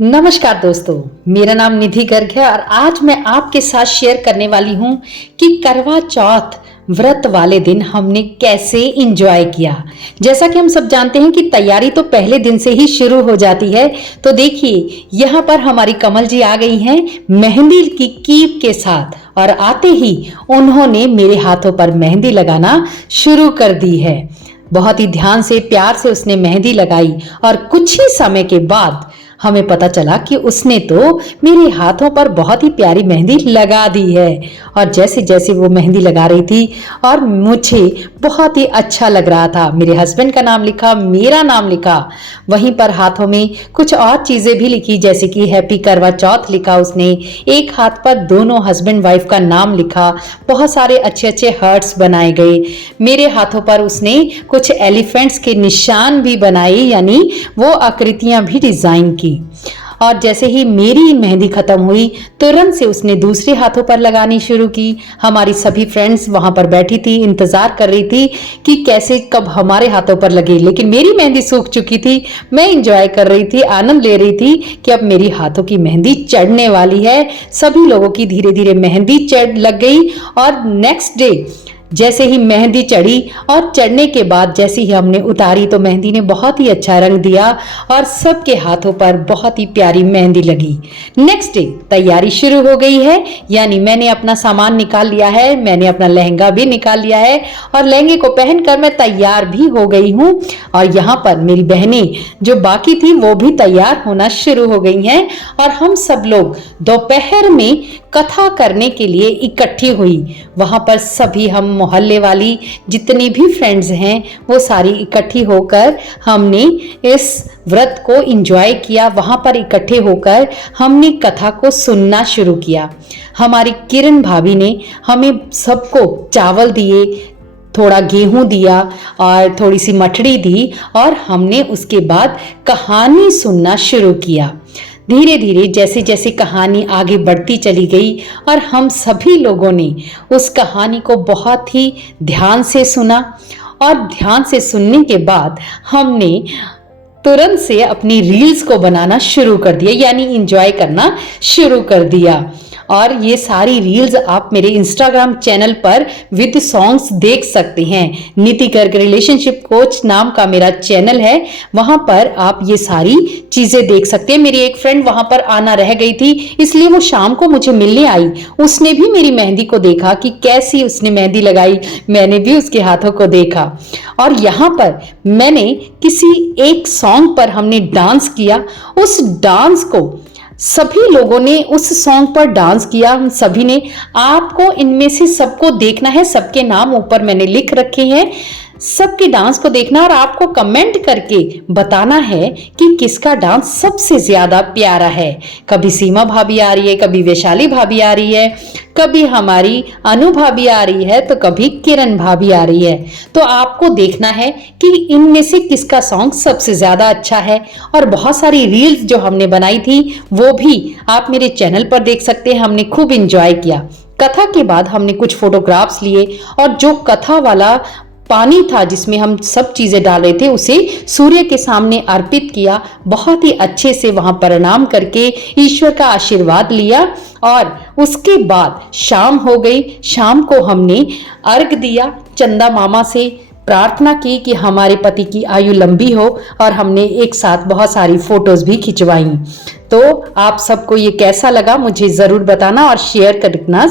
नमस्कार दोस्तों, मेरा नाम निधि गर्ग है और आज मैं आपके साथ शेयर करने वाली हूं कि करवा चौथ व्रत वाले दिन हमने कैसे एंजॉय किया। जैसा कि हम सब जानते हैं कि तैयारी तो पहले दिन से ही शुरू हो जाती है। तो देखिए, यहाँ पर हमारी कमल जी आ गई हैं मेहंदी की कीप के साथ और आते ही उन्होंने मेरे हाथों पर मेहंदी लगाना शुरू कर दी है। बहुत ही ध्यान से, प्यार से उसने मेहंदी लगाई और कुछ ही समय के बाद हमें पता चला कि उसने तो मेरे हाथों पर बहुत ही प्यारी मेहंदी लगा दी है। और जैसे जैसे वो मेहंदी लगा रही थी और मुझे बहुत ही अच्छा लग रहा था। मेरे हस्बैंड का नाम लिखा, मेरा नाम लिखा, वहीं पर हाथों में कुछ और चीजें भी लिखी, जैसे कि हैप्पी करवा चौथ लिखा उसने। एक हाथ पर दोनों हस्बैंड वाइफ का नाम लिखा। बहुत सारे अच्छे अच्छे हर्ट्स बनाए गए। मेरे हाथों पर उसने कुछ एलिफेंट्स के निशान भी बनाए, यानी वो आकृतियां भी डिजाइन की। और जैसे ही मेरी मेहंदी खत्म हुई, तुरंत से उसने दूसरे हाथों पर लगानी शुरू की। हमारी सभी फ्रेंड्स वहां पर बैठी थी, इंतजार कर रही थी कि कैसे कब हमारे हाथों पर लगे, लेकिन मेरी मेहंदी सूख चुकी थी। मैं एंजॉय कर रही थी, आनंद ले रही थी कि अब मेरी हाथों की मेहंदी चढ़ने वाली है। सभी लोगों की धीरे धीरे मेहंदी चढ़ लग गई और नेक्स्ट डे जैसे ही मेहंदी चढ़ी और चढ़ने के बाद जैसे ही हमने उतारी तो मेहंदी ने बहुत ही अच्छा रंग दिया और सबके हाथों पर बहुत ही प्यारी मेहंदी लगी। नेक्स्ट डे तैयारी शुरू हो गई है, यानी मैंने अपना सामान निकाल लिया है, मैंने अपना लहंगा भी निकाल लिया है और लहंगे को पहनकर मैं तैयार भी हो गई हूँ। और यहाँ पर मेरी बहनें जो बाकी थी वो भी तैयार होना शुरू हो गई हैं और हम सब लोग दोपहर में कथा करने के लिए इकट्ठी हुई। वहां पर सभी हम मोहल्ले वाली जितनी भी फ्रेंड्स हैं वो सारी इकट्ठी होकर हमने इस व्रत को एंजॉय किया। वहां पर इकट्ठे होकर हमने कथा को सुनना शुरू किया। हमारी किरण भाभी ने हमें सबको चावल दिए, थोड़ा गेहूं दिया और थोड़ी सी मठड़ी दी और हमने उसके बाद कहानी सुनना शुरू किया। धीरे धीरे जैसे जैसे कहानी आगे बढ़ती चली गई और हम सभी लोगों ने उस कहानी को बहुत ही ध्यान से सुना और ध्यान से सुनने के बाद हमने तुरंत से अपनी रील्स को बनाना शुरू कर दिया, यानी एंजॉय करना शुरू कर दिया। और ये सारी रील्स आप मेरे इंस्टाग्राम चैनल पर विद सॉन्ग्स देख सकते हैं। निधि गर्ग रिलेशनशिप कोच नाम का मेरा चैनल है, वहां पर आप ये सारी चीजें देख सकते हैं। मेरी एक फ्रेंड वहां पर आना रह गई थी, इसलिए वो शाम को मुझे मिलने आई। उसने भी मेरी मेहंदी को देखा कि कैसी उसने मेहंदी लगाई, मैंने भी उसके हाथों को देखा। और यहाँ पर मैंने किसी एक सॉन्ग पर हमने डांस किया। उस डांस को सभी लोगों ने उस सॉन्ग पर डांस किया, हम सभी ने। आपको इनमें से सबको देखना है, सबके नाम ऊपर मैंने लिख रखे हैं। सबके डांस को देखना और आपको कमेंट करके बताना है कि किसका डांस सबसे ज्यादा प्यारा है। कभी सीमा भाभी आ रही है, कभी वैशाली भाभी आ रही है, कभी हमारी अनु भाभी आ रही है, तो कभी किरण भाभी आ रही है। तो आपको देखना है कि इनमें से किसका सॉन्ग सबसे ज्यादा अच्छा है। और बहुत सारी रील्स जो हमने बनाई थी वो भी आप मेरे चैनल पर देख सकते हैं। हमने खूब एंजॉय किया। कथा के बाद हमने कुछ फोटोग्राफ्स लिए और जो कथा वाला पानी था जिसमें हम सब चीजें डाल रहे थे उसे सूर्य के सामने अर्पित किया। बहुत ही अच्छे से वहां प्रणाम करके ईश्वर का आशीर्वाद लिया और उसके बाद शाम हो गई। शाम को हमने अर्घ दिया, चंदा मामा से प्रार्थना की कि हमारे पति की आयु लंबी हो और हमने एक साथ बहुत सारी फोटोज भी खिंचवाई। तो आप सबको ये कैसा लगा मुझे जरूर बताना और शेयर करना।